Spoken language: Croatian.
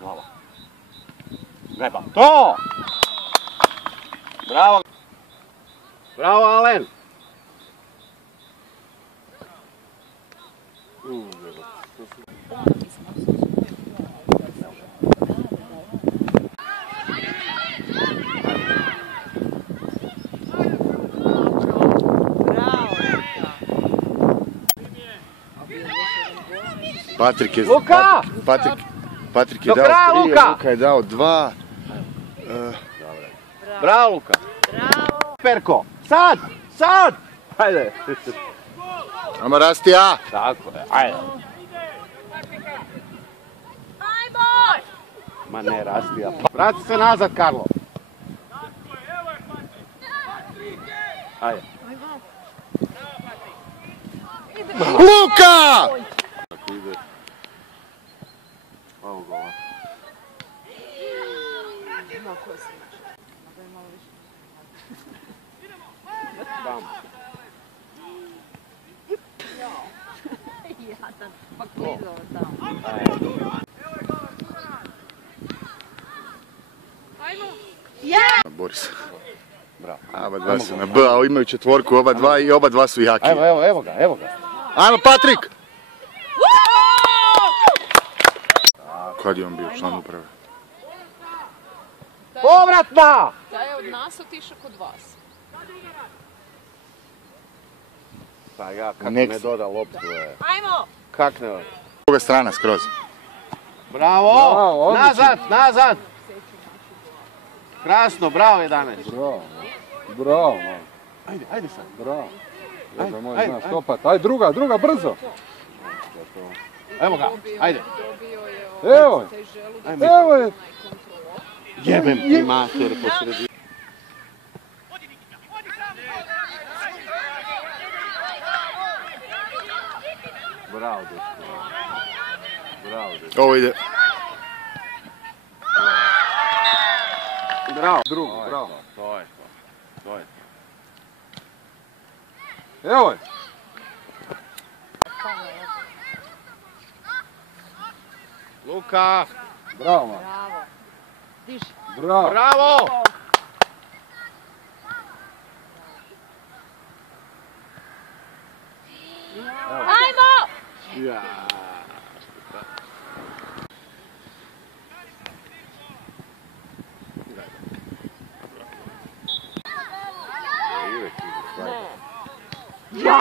Glava. Greba. To! Bravo! Bravo, Alen! Patrik je... Luka! Patrik je dao 3, Luka je dao 2. Bravo, Luka! Bravo! Perko! Sad! Sad! Hajde! Ajmo Rastija! Tako je, ajde! Ma ne, Rastija. Vrati se nazad, Karlo! Ajde! Luka! Ovo gola. Bam. Jadan, pa klizao tamo. Ajmo! Boris. Bravo. Oba dva su na B, a imaju četvorku oba dva i oba dva su jaki. Evo ga. Ajmo Patrik! Kad je on bio član uprave? Povratna! Da je od nas otišao kod vas. Pa ja, kako ne doda loptu je. Ajmo! Kak ne doda? Druga strana skroz. Bravo! Nazad! Krasno, bravo 11. Bravo. Ajde sad. Bravo. Ajde, znaš, topat. Ajde, druga, brzo. Evo ga, ajde. Evo je. Jebem ti mater posredi. Bravo, dečko. Ovo ide. Bravo. Bravo. To je to. Evo je. Luka! Bravo, man. Bravo. Diši. Bravo! Ajmo! Ja. Ja!